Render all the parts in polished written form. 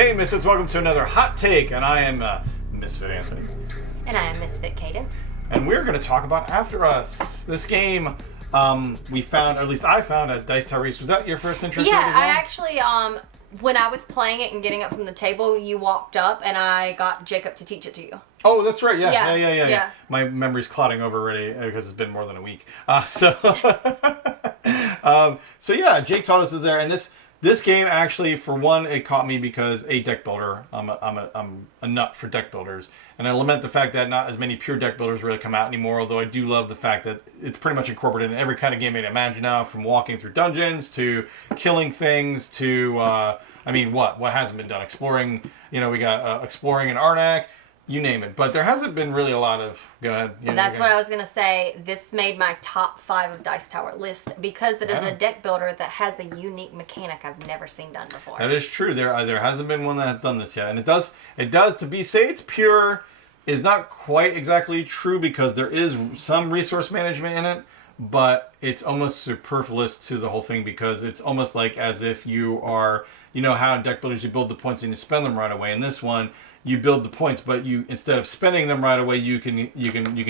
Hey Misfits, welcome to another Hot Take, and I am Misfit Anthony. And I am Misfit Kaydence. And we're going to talk about After Us. This game we found, or at least I found at Dice Tyrese. Was that your first intro to it as well? I actually, when I was playing it and getting up from the table, you walked up and I got Jacob to teach it to you. Oh, that's right. Yeah. Yeah. My memory's clouding over already because it's been more than a week. So yeah, Jake taught us this there, and this game actually, for one, it caught me because a deck builder. I'm a nut for deck builders, and I lament the fact that not as many pure deck builders really come out anymore. Although I do love the fact that it's pretty much incorporated in every kind of game I can imagine now, from walking through dungeons to killing things to what hasn't been done? Exploring. We got exploring in Arnak. You name it, but there hasn't been really a lot of. Go ahead. That's what I was gonna say. This made my top 5 of Dice Tower list because it is a deck builder that has a unique mechanic I've never seen done before. That is true. There hasn't been one that has done this yet, and it does. To say it's pure is not quite exactly true because there is some resource management in it, but it's almost superfluous to the whole thing because it's almost like as if you are. You know how in deck builders you build the points and you spend them right away. In this one, you build the points, but you instead of spending them right away, you can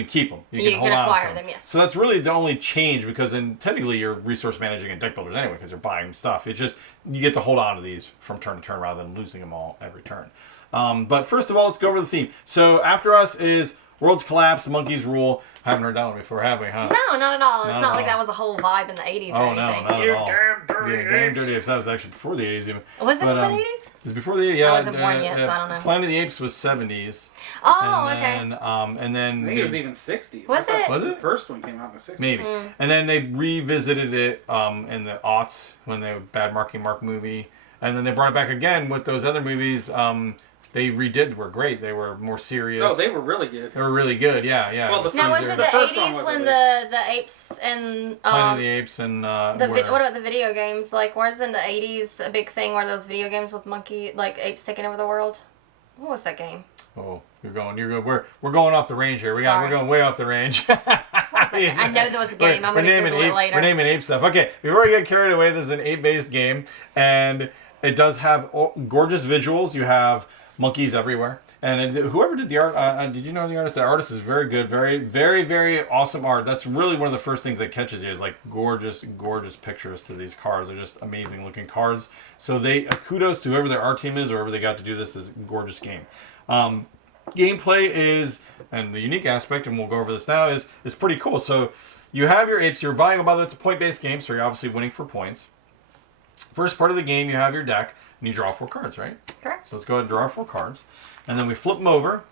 keep them. You can hold on acquire to them. Yes. So that's really the only change because technically you're resource managing in deck builders anyway because you're buying stuff. It's just you get to hold on to these from turn to turn rather than losing them all every turn. But first of all, let's go over the theme. So After Us is worlds collapse, monkeys rule. I haven't heard that one before, have we? Huh? No, not at all. It's not like that was a whole vibe in the 80s or anything. No, not at all. Damn dirty apes. That was actually before the 80s even. Was it before the 80s? It was before the 80s, yeah. I wasn't born yet, so I don't know. Planet of the Apes was 70s. Oh, And then I think it was even 60s. Was it? Was it? The first one came out in the 60s. Maybe. And then they revisited it in the aughts when they Bad Marky Mark movie. And then they brought it back again with those other movies they redid were great. They were more serious. Oh, they were really good. They were really good, yeah. Well, now, was it the 80s when the apes and... Planet of the Apes and... what about the video games? Like, where's in the 80s a big thing where those video games with apes taking over the world? What was that game? Oh, you're going. We're going off the range here. We're going way off the range. I know there was a game. I'm going to Google it later. We're naming ape stuff. Okay, before we get carried away, this is an ape-based game, and it does have gorgeous visuals. You have monkeys everywhere. And whoever did the art, did you know the artist? The artist is very good. Very, very, very awesome art. That's really one of the first things that catches you is like gorgeous, gorgeous pictures to these cards. They're just amazing looking cards. So kudos to whoever their art team is or whoever they got to do this. Is a gorgeous game. Gameplay is, and the unique aspect, and we'll go over this now, is pretty cool. So you have your apes. You're vying about it's a point-based game, so you're obviously winning for points. First part of the game, you have your deck, and you draw 4 cards, right? Correct. So let's go ahead and draw 4 cards. And then we flip them over.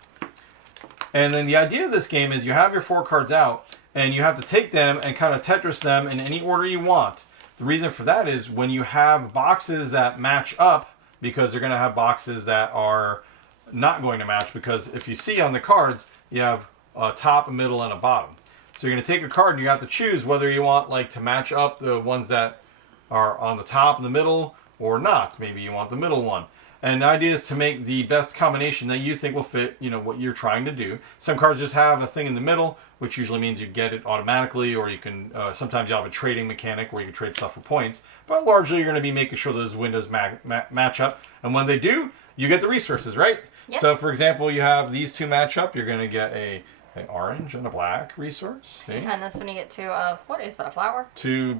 And then the idea of this game is you have your 4 cards out, and you have to take them and kind of Tetris them in any order you want. The reason for that is when you have boxes that match up, because they're going to have boxes that are not going to match, because if you see on the cards, you have a top, a middle, and a bottom. So you're going to take a card, and you have to choose whether you want to match up the ones that are on the top and the middle or not. Maybe you want the middle one. And the idea is to make the best combination that you think will fit, what you're trying to do. Some cards just have a thing in the middle, which usually means you get it automatically, or you can, sometimes you have a trading mechanic where you can trade stuff for points. But largely you're going to be making sure those windows match up. And when they do, you get the resources, right? Yep. So for example, you have these 2 match up, you're going to get an orange and a black resource. See? And that's when you get to, what is that, a flower?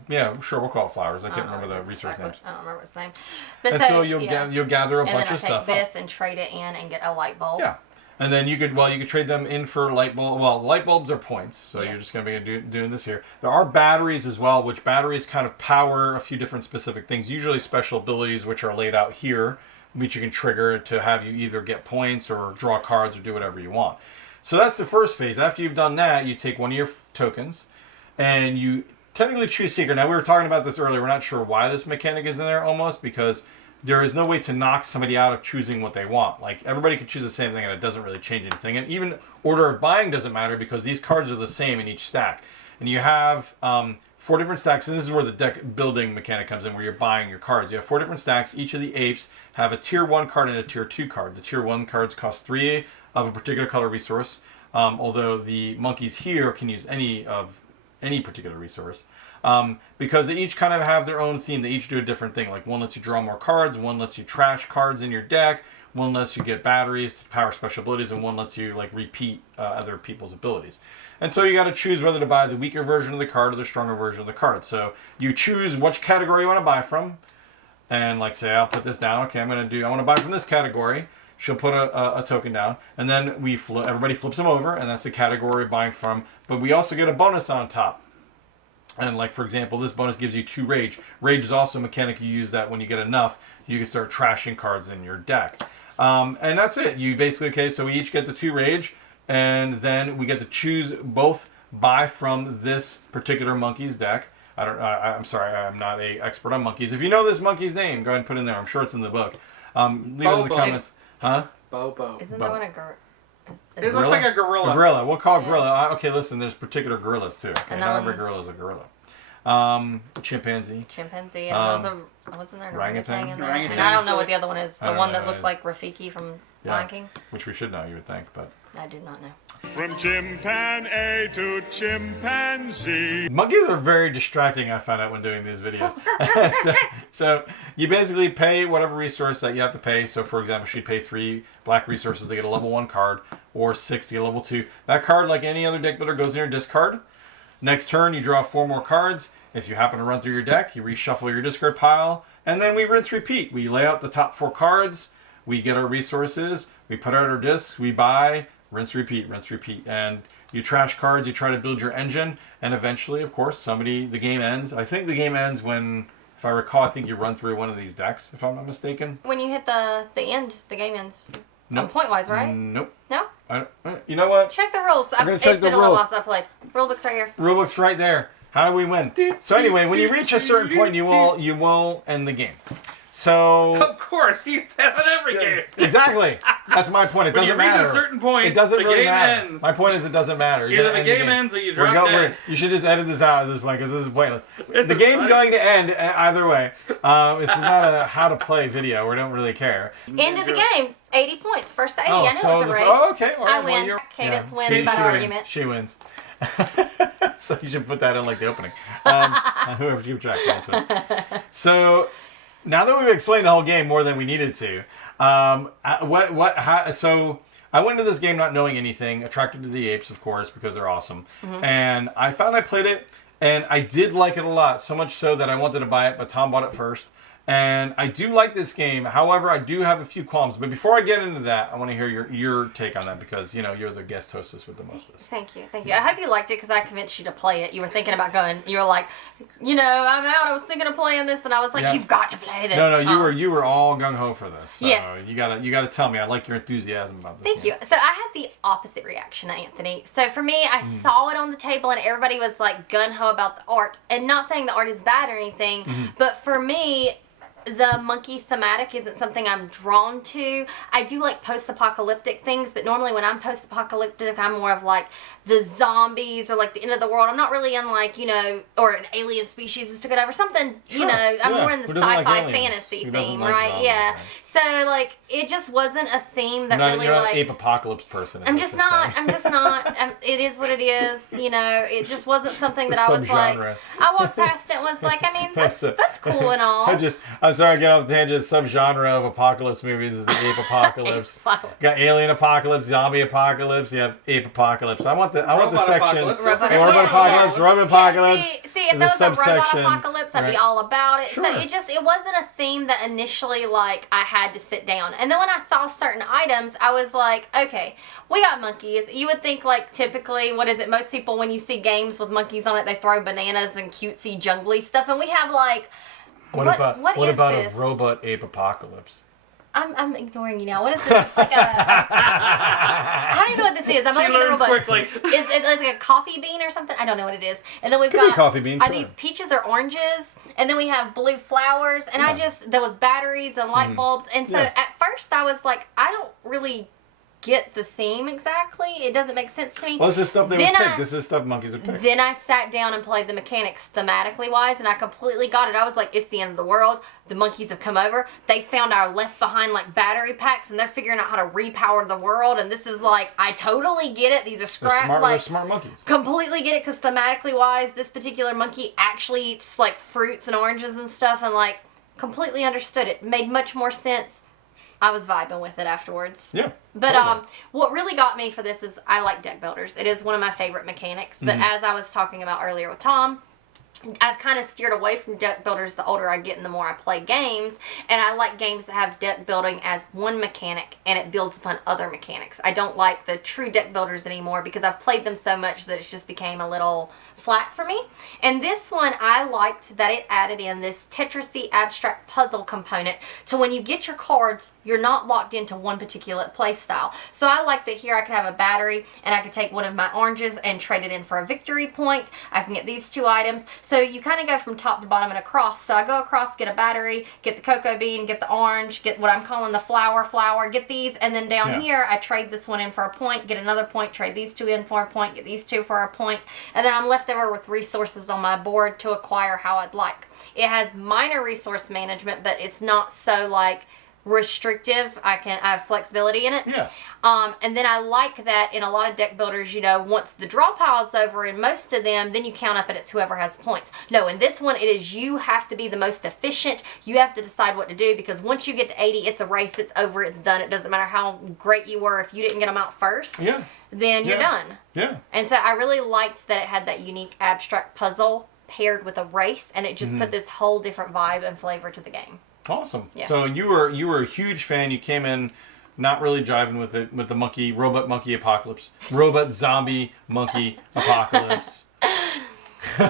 Yeah, sure, we'll call it flowers. I can't remember the resource names. I don't remember its name. But and so you'll gather a bunch of stuff. And then I take this and trade it in and get a light bulb. Yeah. And then you could trade them in for light bulb. Well, light bulbs are points, so you're just going to be doing this here. There are batteries as well, which batteries kind of power a few different specific things, usually special abilities, which are laid out here, which you can trigger to have you either get points or draw cards or do whatever you want. So that's the first phase. After you've done that, you take one of your tokens, and you technically choose secret. Now, we were talking about this earlier. We're not sure why this mechanic is in there almost, because there is no way to knock somebody out of choosing what they want. Like, everybody can choose the same thing, and it doesn't really change anything. And even order of buying doesn't matter, because these cards are the same in each stack. And you have 4 different stacks, and this is where the deck building mechanic comes in, where you're buying your cards. You have 4 different stacks. Each of the apes have a tier 1 card and a tier 2 card. The tier 1 cards cost 3 of a particular color resource, although the monkeys here can use any of any particular resource. Because they each kind of have their own theme. They each do a different thing. Like one lets you draw more cards, one lets you trash cards in your deck, one lets you get batteries, power special abilities, and one lets you like repeat other people's abilities. And so you got to choose whether to buy the weaker version of the card or the stronger version of the card. So you choose which category you want to buy from, and like say I'll put this down. Okay, I want to buy from this category. She'll put a token down, and then everybody flips them over, and that's the category buying from. But we also get a bonus on top. And like, for example, this bonus gives you 2 rage. Rage is also a mechanic. You use that when you get enough. You can start trashing cards in your deck. And that's it. You basically, okay, so we each get the 2 rage, and then we get to choose both buy from this particular monkey's deck. I'm sorry, I'm not an expert on monkeys. If you know this monkey's name, go ahead and put it in there. I'm sure it's in the book. Leave it in the comments. Huh? Bobo. Isn't that one a gorilla? It looks like a gorilla. A gorilla. We'll call it gorilla. Okay, listen, there's particular gorillas too. Okay, And not that every one's- gorilla is a gorilla. Chimpanzee. Chimpanzee, and wasn't there an orangutan in there? Orangutan. And I don't know what the other one is. I The don't one know. that looks like Rafiki from Lion King? Which we should know, you would think, but I do not know. From chimpanzee to chimpanzee. monkeys are very distracting, I found out when doing these videos. so you basically pay whatever resource that you have to pay. So for example, she'd pay 3 black resources to get a level 1 card, or 6 to get a level 2. That card, like any other deck builder, goes in your discard. Next turn, you draw 4 more cards. If you happen to run through your deck, you reshuffle your discard pile, and then we rinse repeat. We lay out the top 4 cards, we get our resources, we put out our discs, we buy, rinse repeat, and you trash cards, you try to build your engine, and eventually, of course, the game ends. I think the game ends when, if I recall, I think you run through one of these decks, if I'm not mistaken. When you hit the end, the game ends. Nope. Point-wise, right? Nope. No? You know what? Check the rules. gonna It's check been the a little rules. while since I played. Rulebook's right here. Rulebook's right there. How do we win? So anyway, when you reach a certain point, you will end the game. So Of course, you tell it every game. exactly. That's my point. It When doesn't you reach matter. a certain point, It doesn't the really game matter. ends. My point is, it doesn't matter. You're Either gonna the end game ends or you We're drop go- dead. You should just edit this out at this point because this is pointless. The It's game's fine. going to end either way. This is not a how to play video. We don't really care. End of the game. 80 points. First to 80. I knew it was a race. Okay. All right, I well, win. you're- Cadence yeah. wins She by wins. argument. She wins. So you should put that in like the opening. Whoever keeps track. So now that we've explained the whole game more than we needed to, so I went into this game not knowing anything, attracted to the apes, of course, because they're awesome. And I found I played it, and I did like it a lot, so much so that I wanted to buy it, but Tom bought it first. And I do like this game. However, I do have a few qualms. But before I get into that, I want to hear your take on that because, you know, you're the guest hostess with the mostest. Thank you. I hope you liked it because I convinced you to play it. You were thinking about going. You were like, you know, I'm out. I was thinking of playing this, and I was like, Yeah. you've got to play this. No, you were all gung ho for this. So Yes. You gotta tell me. I like your enthusiasm about this. Thank you. game. So I had the opposite reaction to Anthony. So for me, I saw it on the table and everybody was like gun ho about the art. And not saying the art is bad or anything, but for me, the monkey thematic isn't something I'm drawn to. I do like post-apocalyptic things, but normally when I'm post-apocalyptic, I'm more of like the zombies or like the end of the world. I'm not really in like, you know, or an alien species is took it over. Something, you Sure. know, I'm Yeah. more in the Who doesn't like sci-fi aliens? fantasy Who doesn't theme, like right? zombies, Yeah. right? So like, it just wasn't a theme that You're really not like... an ape apocalypse person. I'm is just what you're not. saying. I'm just not. It is what it is. You know, it just wasn't something that I was like. Subgenre. I walked past it and was like, I mean, that's cool and all. I'm sorry, I get off the tangent. Subgenre of apocalypse movies is the ape apocalypse. Got alien apocalypse, zombie apocalypse. You have ape apocalypse. I want the Robot section. apocalypse. Robot apocalypse. Robot apocalypse. See, if is there a was a robot subsection, apocalypse, I'd be right. all about it. Sure. So it wasn't a theme that initially like I had to sit down. And then when I saw certain items, I was like, okay, we got monkeys. You would think like typically, what is it? Most people when you see games with monkeys on it, they throw bananas and cutesy jungly stuff, and we have like. What what about is this? a robot ape apocalypse? I'm ignoring you now. What is this? It's like a. I don't even know what this is. I'm She looking at the learns robot. quickly. Is it like a coffee bean or something? I don't know what it is. And then we've Could be got coffee bean, Are sure. these peaches or oranges? And then we have blue flowers. And Yeah. there was batteries and light bulbs. And so Yes. at first I was like, I don't really get the theme exactly. It doesn't make sense to me. Well, this is stuff they would pick. This is stuff monkeys would pick. Then I sat down and played the mechanics thematically wise, and I completely got it. I was like, it's the end of the world. The monkeys have come over. They found our left behind like battery packs, and they're figuring out how to repower the world. And this is like, I totally get it. These are They're smart monkeys. Completely get it, because thematically wise, this particular monkey actually eats like fruits and oranges and stuff, and like completely understood it. Made much more sense. I was vibing with it afterwards. Yeah. But totally. what really got me for this is I like deck builders. It is one of my favorite mechanics. But as I was talking about earlier with Tom, I've kind of steered away from deck builders the older I get and the more I play games. And I like games that have deck building as one mechanic and it builds upon other mechanics. I don't like the true deck builders anymore because I've played them so much that it's just became a little flat for me. And this one, I liked that it added in this Tetris-y abstract puzzle component to when you get your cards, you're not locked into one particular play style. So I like that here I could have a battery and I could take one of my oranges and trade it in for a victory point. I can get these 2 items. So you kind of go from top to bottom and across. So I go across, get a battery, get the cocoa bean, get the orange, get what I'm calling the flower, get these, and then down here I trade this one in for a point, get another point, trade these 2 in for a point, get these 2 for a point, and then I'm left over with resources on my board to acquire how I'd like. It has minor resource management, but it's not so like restrictive. I have flexibility in it. Yeah. And then I like that in a lot of deck builders, you know, once the draw pile's over in most of them, then you count up and it's whoever has points. No, in this one, it is you have to be the most efficient. You have to decide what to do, because once you get to 80, it's a race, it's over, it's done. It doesn't matter how great you were. If you didn't get them out first, then you're done. Yeah. And so I really liked that it had that unique abstract puzzle paired with a race, and it just put this whole different vibe and flavor to the game. Awesome. Yeah. So you were a huge fan. You came in not really jiving with it, with the robot monkey apocalypse, robot zombie monkey apocalypse. There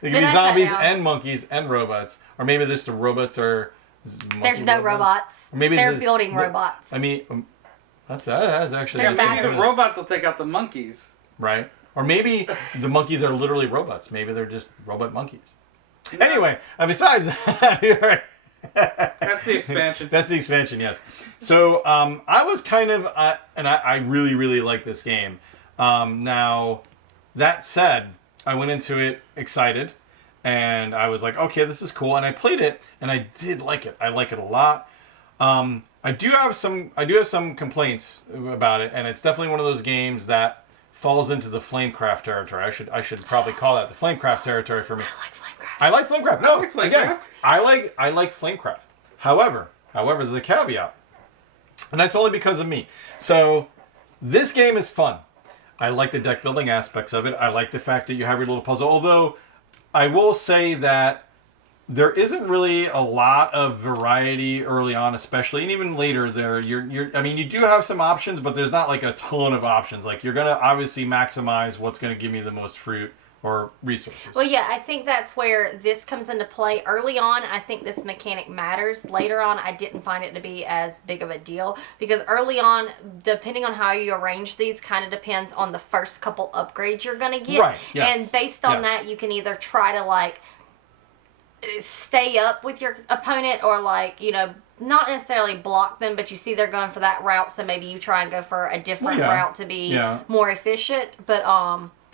can be zombies and monkeys and robots, or maybe there's the robots are. There's no robots. Or maybe they're building robots. I mean, that's actually. Yeah, maybe the robots will take out the monkeys. Right. Or maybe the monkeys are literally robots. Maybe they're just robot monkeys. Anyway, besides that, That's the expansion. That's the expansion, yes. So I was kind of, and I really, really like this game. Now, that said, I went into it excited, and I was like, okay, this is cool, and I played it, and I did like it. I like it a lot. I do have some complaints about it, and it's definitely one of those games that falls into the Flamecraft territory. I should probably call that the Flamecraft territory for me. I like Flamecraft. No, again, I like Flamecraft. However, there's a caveat, and that's only because of me. So, this game is fun. I like the deck building aspects of it. I like the fact that you have your little puzzle. Although, I will say that there isn't really a lot of variety early on, especially, and even later. I mean, you do have some options, but there's not like a ton of options. Like, you're gonna obviously maximize what's gonna give me the most fruit or resources. Well, yeah, I think that's where this comes into play. Early on, I think this mechanic matters. Later on, I didn't find it to be as big of a deal, because early on, depending on how you arrange these, kind of depends on the first couple upgrades you're going to get. Right, yes. And based on that, you can either try to, like, stay up with your opponent, or, like, you know, not necessarily block them, but you see they're going for that route, so maybe you try and go for a different route to be more efficient. But,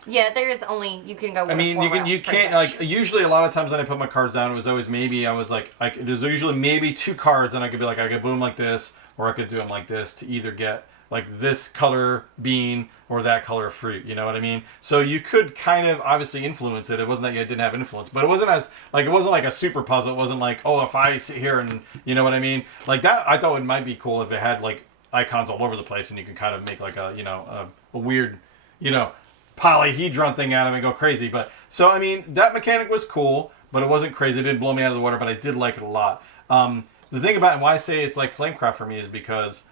yeah, there's only, you can go with 4 routes, you can't, like, usually a lot of times when I put my cards down, it was always maybe, there's usually maybe 2 cards, and I could be like, I could boom like this, or I could do them like this to either get, like, this color bean or that color fruit, you know what I mean? So you could kind of obviously influence it. It wasn't that you didn't have influence, but it wasn't it wasn't like a super puzzle. It wasn't like, oh, if I sit here and, you know what I mean? Like, that, I thought it might be cool if it had, like, icons all over the place, and you could kind of make, like, a, you know, a weird, you know, polyhedron thing out of it and go crazy. But so I mean, that mechanic was cool, but it wasn't crazy. It didn't blow me out of the water, but I did like it a lot. The thing about it, and why I say it's like Flamecraft for me, is because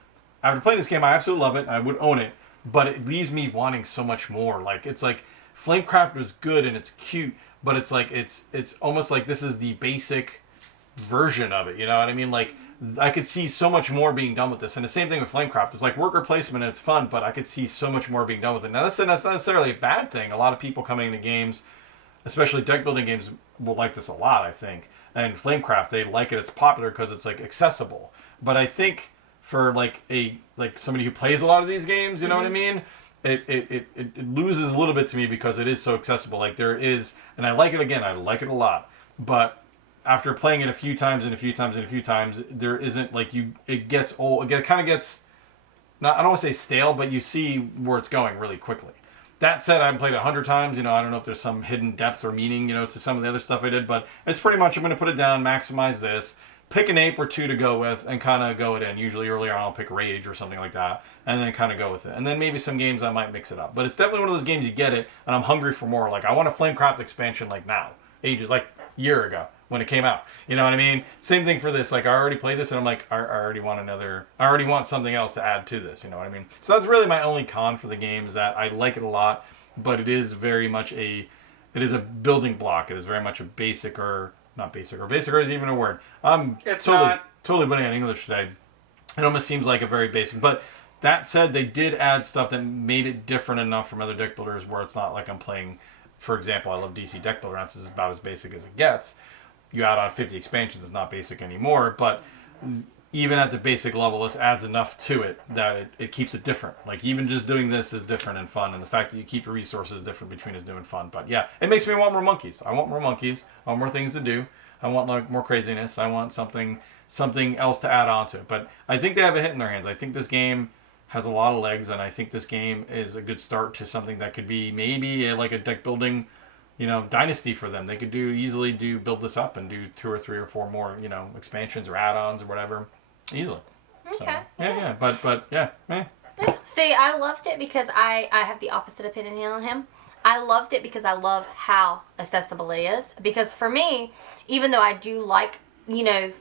after playing this game, I absolutely love it. I would own it, but it leaves me wanting so much more. Like, it's like Flamecraft was good and it's cute, but it's like it's almost like this is the basic version of it. You know what I mean? Like, I could see so much more being done with this. And the same thing with Flamecraft. It's like worker placement and it's fun, but I could see so much more being done with it. Now, that's not necessarily a bad thing. A lot of people coming into games, especially deck building games, will like this a lot, I think. And Flamecraft, they like it. It's popular because it's, like, accessible. But I think for like somebody who plays a lot of these games, you know what I mean? It loses a little bit to me because it is so accessible. Like there is, and I like it again. I like it a lot, but after playing it a few times and a few times and a few times, there isn't like it gets old. It kind of gets, not, I don't want to say stale, but you see where it's going really quickly. That said, I've played it 100 times. You know, I don't know if there's some hidden depth or meaning, you know, to some of the other stuff I did, but it's pretty much, I'm going to put it down, maximize this, pick an ape or two to go with, and kind of go it in. Usually earlier on, I'll pick Rage or something like that, and then kind of go with it. And then maybe some games I might mix it up. But it's definitely one of those games you get it, and I'm hungry for more. Like, I want a Flamecraft expansion like now. Ages, like a year ago when it came out. You know what I mean? Same thing for this. Like, I already played this, and I'm like, I already want something else to add to this. You know what I mean? So that's really my only con for the game, is that I like it a lot, but it is very much it is a building block. It is very much a basic, or not basic, or basic isn't even a word. It's totally putting it in English today. It almost seems like a very basic, but that said, they did add stuff that made it different enough from other deck builders where it's not like I'm playing, for example, I love DC Deck Builder, and this is about as basic as it gets. You add on 50 expansions, it's not basic anymore, but even at the basic level, this adds enough to it that it keeps it different. Like, even just doing this is different and fun, and the fact that you keep your resources different between is new and fun. But yeah, it makes me want more monkeys. I want more monkeys. I want more things to do. I want like more craziness. I want something else to add on to it. But I think they have a hit in their hands. I think this game has a lot of legs, and I think this game is a good start to something that could be maybe like a deck building, you know, dynasty for them. They could easily build this up and do 2 or 3 or 4 more, you know, expansions or add-ons or whatever, easily. Okay. So, yeah. But yeah. See, I loved it because I have the opposite opinion on him. I loved it because I love how accessible it is. Because for me, even though I do like, you know,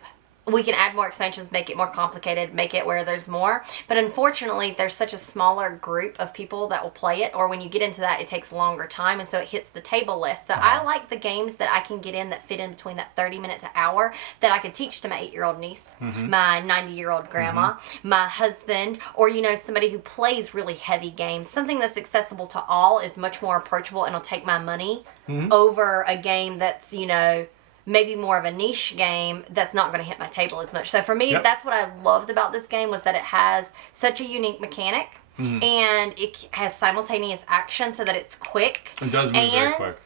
we can add more expansions, make it more complicated, make it where there's more. But unfortunately, there's such a smaller group of people that will play it, or when you get into that, it takes a longer time, and so it hits the table list. So I like the games that I can get in that fit in between that 30 minutes to hour that I could teach to my 8-year-old niece, my 90-year-old grandma, my husband, or, you know, somebody who plays really heavy games. Something that's accessible to all is much more approachable and will take my money over a game that's, you know, maybe more of a niche game that's not going to hit my table as much. So for me, that's what I loved about this game, was that it has such a unique mechanic, and it has simultaneous action so that it's quick. It does move very quick.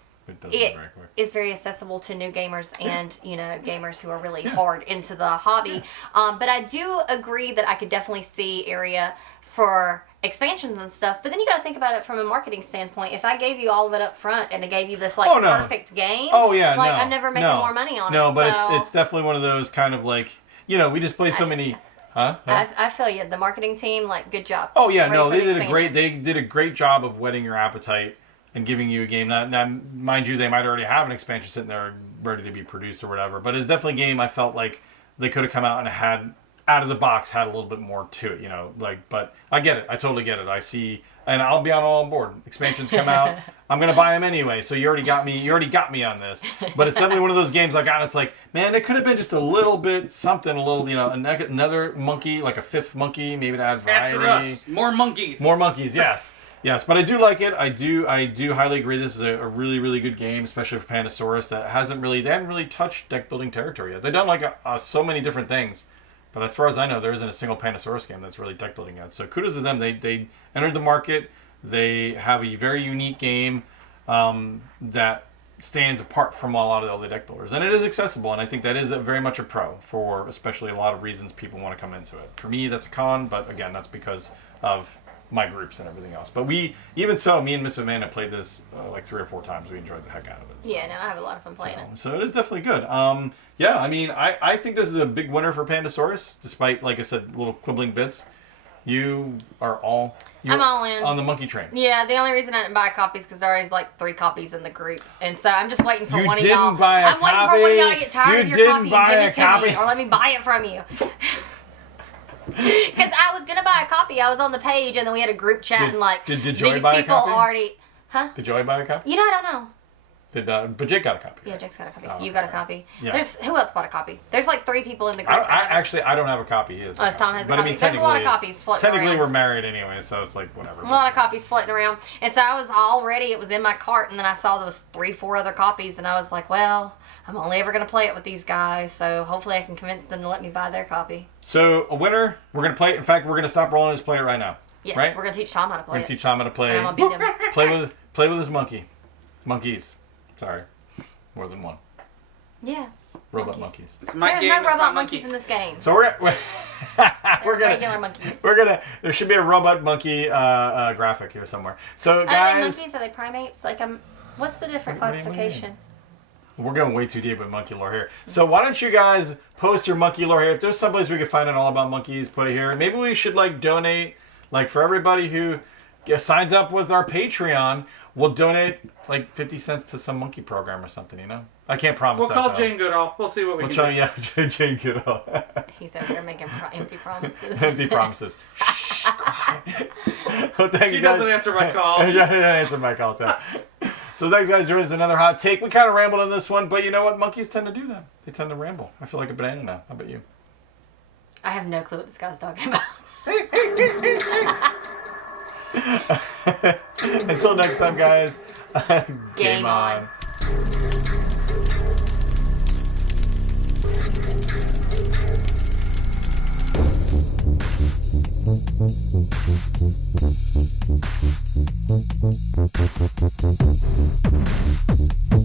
It is very accessible to new gamers and, you know, gamers who are really hard into the hobby. But I do agree that I could definitely see area for expansions and stuff, but then you got to think about it from a marketing standpoint. If I gave you all of it up front and I gave you this perfect game, I'm never making more money on it. No, but it's definitely one of those kind of like, you know, we just play so many. Huh? I feel you. The marketing team, like, good job. Oh yeah, no, they did a great job of whetting your appetite and giving you a game. Now, mind you, they might already have an expansion sitting there ready to be produced or whatever, but it's definitely a game I felt like they could have come out and had, out of the box, had a little bit more to it, you know, like, but I get it. I totally get it. I see, and I'll be on board. Expansions come out, I'm going to buy them anyway, so you already got me on this. But it's definitely one of those games I got, it's like, man, it could have been just a little bit something, a little, you know, another monkey, like a 5th monkey, maybe to add variety. After us, more monkeys. More monkeys, yes. Yes, but I do like it. I do highly agree. This is a really, really good game, especially for Pandasaurus. They haven't really touched deck building territory yet. They've done like so many different things, but as far as I know, there isn't a single Pandasaurus game that's really deck building yet. So kudos to them. They entered the market. They have a very unique game that stands apart from a lot of the other deck builders, and it is accessible. And I think that is very much a pro for, especially a lot of reasons people want to come into it. For me, that's a con, but again, that's because of my groups and everything else. But me and Miss Amanda played this like 3 or 4 times. We enjoyed the heck out of it. So. Yeah, no, I have a lot of fun playing it. So it is definitely good. Yeah, I mean, I think this is a big winner for Pandasaurus, despite, like I said, little quibbling bits. I'm all in on the monkey train. Yeah, the only reason I didn't buy a copy is because there is like 3 copies in the group, and so I'm just waiting for one of y'all. I'm waiting for one of y'all to get tired of your copy and give it to me, or let me buy it from you. Because I was gonna buy a copy. I was on the page, and then we had a group chat, and like did these Joey buy a people copy? already. Huh? Did Joey buy a copy? You know, I don't know. But Jake got a copy. Yeah, Jake's got a copy. Oh, You got a okay. copy. Yeah. Who else bought a copy? There's like 3 people in the group. I don't have a copy. He has. Oh, Tom has a But copy. There's a lot of copies floating Technically, around. we're married anyway, so it's like whatever. A lot of copies floating around. And so I was all ready. It was in my cart, and then I saw there was 3-4 other copies, and I was like, well, I'm only ever going to play it with these guys, so hopefully I can convince them to let me buy their copy. So a winner, we're gonna play it. In fact, we're gonna stop rolling and just play it right now. Yes, Right? we're going to teach Tom how to We're play gonna it. teach Tom how to play. And I'm going to beat him. Play with his monkeys. Sorry, more than one. Yeah. Robot Monkeys. monkeys. It's my There's game, no it's my robot monkey. monkeys in this game. So we're They're regular monkeys. there should be a robot monkey graphic here somewhere. So Are they guys, monkeys? Are they primates? Like, what's the different What do you classification? we're going way too deep with monkey lore here. So why don't you guys post your monkey lore here? If there's someplace we can find out all about monkeys, put it here. Maybe we should like donate, like for everybody who signs up with our Patreon, we'll donate like 50 cents to some monkey program or something. You know, I can't promise We'll that. call though. Jane Goodall. We'll see what we We'll can try, do. yeah, Jane Goodall. He's over there making empty promises. Empty promises. Shh, quiet. Well, thank She you guys. doesn't answer my calls. Yeah, answer my calls. Yeah. So thanks, guys. Joining us another hot take. We kind of rambled on this one, but you know what? Monkeys tend to do that. They tend to ramble. I feel like a banana now. How about you? I have no clue what this guy's talking about. Until next time, guys. Game on. Thank you.